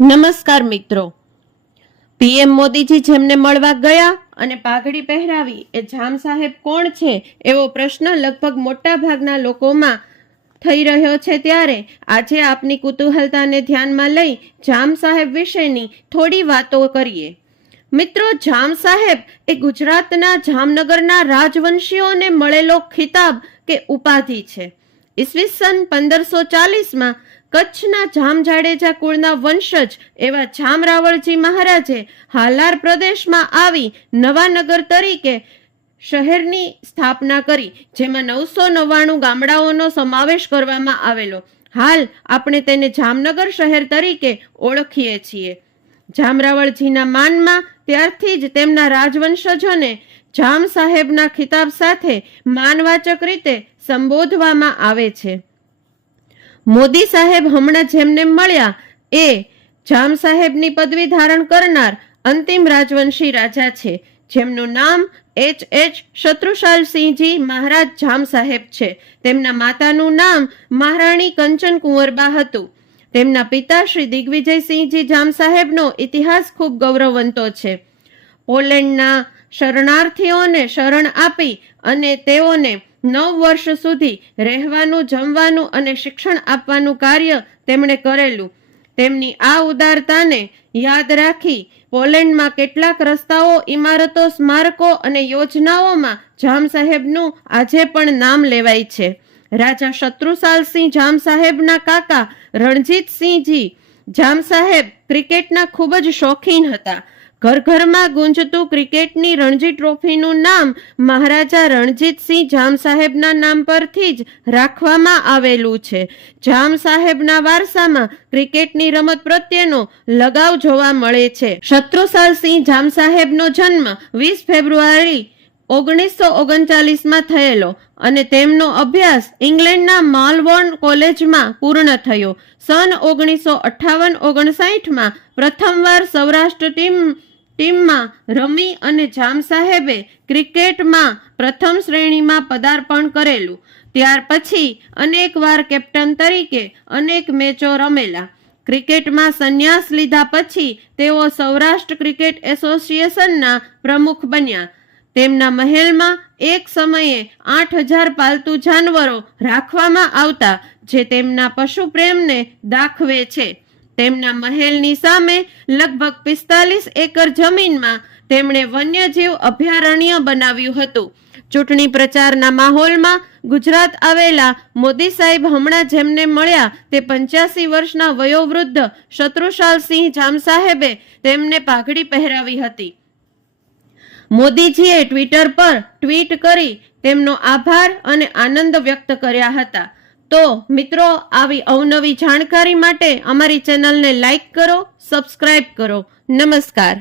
નમસ્કાર મિત્રો. પીએમ મોદીજી જેમને મળવા ગયા અને પાઘડી પહેરાવી, એ જામ સાહેબ કોણ છે એવો પ્રશ્ન લગભગ મોટા ભાગના લોકોમાં થઈ રહ્યો છે ત્યારે આજે આપની કુતૂહલતાને ધ્યાનમાં લઈ જામ સાહેબ વિશેની થોડી વાતો કરીએ. મિત્રો, જામ સાહેબ એ ગુજરાતના જામનગરના રાજવંશીઓને મળેલો ખિતાબ કે ઉપાધિ છે. ઈસવીસન પંદરસો ચાલીસમાં કચ્છના જામ જાડેજા કુળના વંશજ એવા જામ રાવળજી મહારાજે હાલાર પ્રદેશમાં આવી નવાનગર તરીકે શહેરની સ્થાપના કરી, જેમાં નવસો નવ્વાણું ગામડાઓનો સમાવેશ કરવામાં આવેલો. હાલ આપણે તેને જામનગર શહેર તરીકે ઓળખીએ છીએ. જામરાવળજીના માનમાં ત્યારથી જ તેમના રાજવંશજોને જામ સાહેબના ખિતાબ સાથે માનવાચક રીતે સંબોધવામાં આવે છે. મોદી સાહેબ હમણાં જેમને મળ્યા એ જામ સાહેબની પદવી ધારણ કરનાર અંતિમ રાજવંશી રાજા છે. જેમનું નામ એચ એચ શત્રુશાલસિંહજી મહારાજ જામ સાહેબ છે. તેમના માતાનું નામ મહારાણી કંચન કુંવરબા હતું. તેમના પિતા શ્રી દિગ્વિજયસિંહજી જામ સાહેબનો ઇતિહાસ ખૂબ ગૌરવવંતો છે. પોલેન્ડના શરણાર્થીઓને શરણ આપી અને તેઓને નવ વર્ષ સુધી રહેવાનું, જમવાનું અને શિક્ષણ આપવાનું કાર્ય તેમણે કરેલું. તેમની આ ઉદારતાને યાદ રાખી પોલેન્ડમાં કેટલાક રસ્તાઓ, ઇમારતો, સ્મારકો અને યોજનાઓમાં જામ સાહેબનું આજે પણ નામ લેવાય છે. રાજા શત્રુસાલસિંહ જામ સાહેબના કાકા રણજીતસિંહજી જામ સાહેબ ક્રિકેટના ખૂબ જ શોખીન હતા. ઘર ઘરમાં ગુંજતું ક્રિકેટની રણજી ટ્રોફીનું નામ મહારાજા રણજીતસિંહ જામ સાહેબના નામ પરથી જ રાખવામાં આવેલું છે. જામ સાહેબના વારસામાં ક્રિકેટની રમત પ્રત્યેનો લગાવ જોવા મળે છે. શત્રુસાલસિંહ જામ સાહેબનો જન્મ વીસ ફેબ્રુઆરી ઓગણીસો ઓગણચાલીસમાં થયેલો અને તેમનો અભ્યાસ ઇંગ્લેન્ડના માલવોર્ન કોલેજમાં પૂર્ણ થયો. સન ઓગણીસો અઠ્ઠાવન ઓગણસાઠમાં પ્રથમવાર સૌરાષ્ટ્ર ટીમ ટીમમાં રમી અને જામ સાહેબે ક્રિકેટમાં પ્રથમ શ્રેણીમાં પદાર્પણ કરેલું. ત્યાર પછી અનેકવાર કેપ્ટન તરીકે અનેક મેચો રમેલા. ક્રિકેટમાં સંન્યાસ લીધા પછી તેઓ સૌરાષ્ટ્ર ક્રિકેટ એસોસિએશનના પ્રમુખ બન્યા. તેમના મહેલમાં એક સમયે આઠ હજાર પાલતુ જાનવરો રાખવામાં આવતા, જે તેમના પશુ પ્રેમને દાખવે છે. તેમના મહેલની સામે લગભગ પિસ્તાલીસ એકર જમીનમાં તેમણે વન્યજીવ અભયારણ્ય બનાવ્યું હતું. ચૂંટણી પ્રચારના માહોલમાં ગુજરાત આવેલા મોદી સાહેબ હમણાં જેમને મળ્યા તે પંચ્યાસી વર્ષના વયોવૃદ્ધ શત્રુશાલસિંહ જામ સાહેબે તેમને પાઘડી પહેરાવી હતી. મોદીજીએ ટ્વિટર પર ટ્વીટ કરી તેમનો આભાર અને આનંદ વ્યક્ત કર્યા હતા. તો મિત્રો આવી અવનવી જાણકારી માટે અમારી ચેનલને લાઈક કરો સબસ્ક્રાઈબ કરો. નમસ્કાર.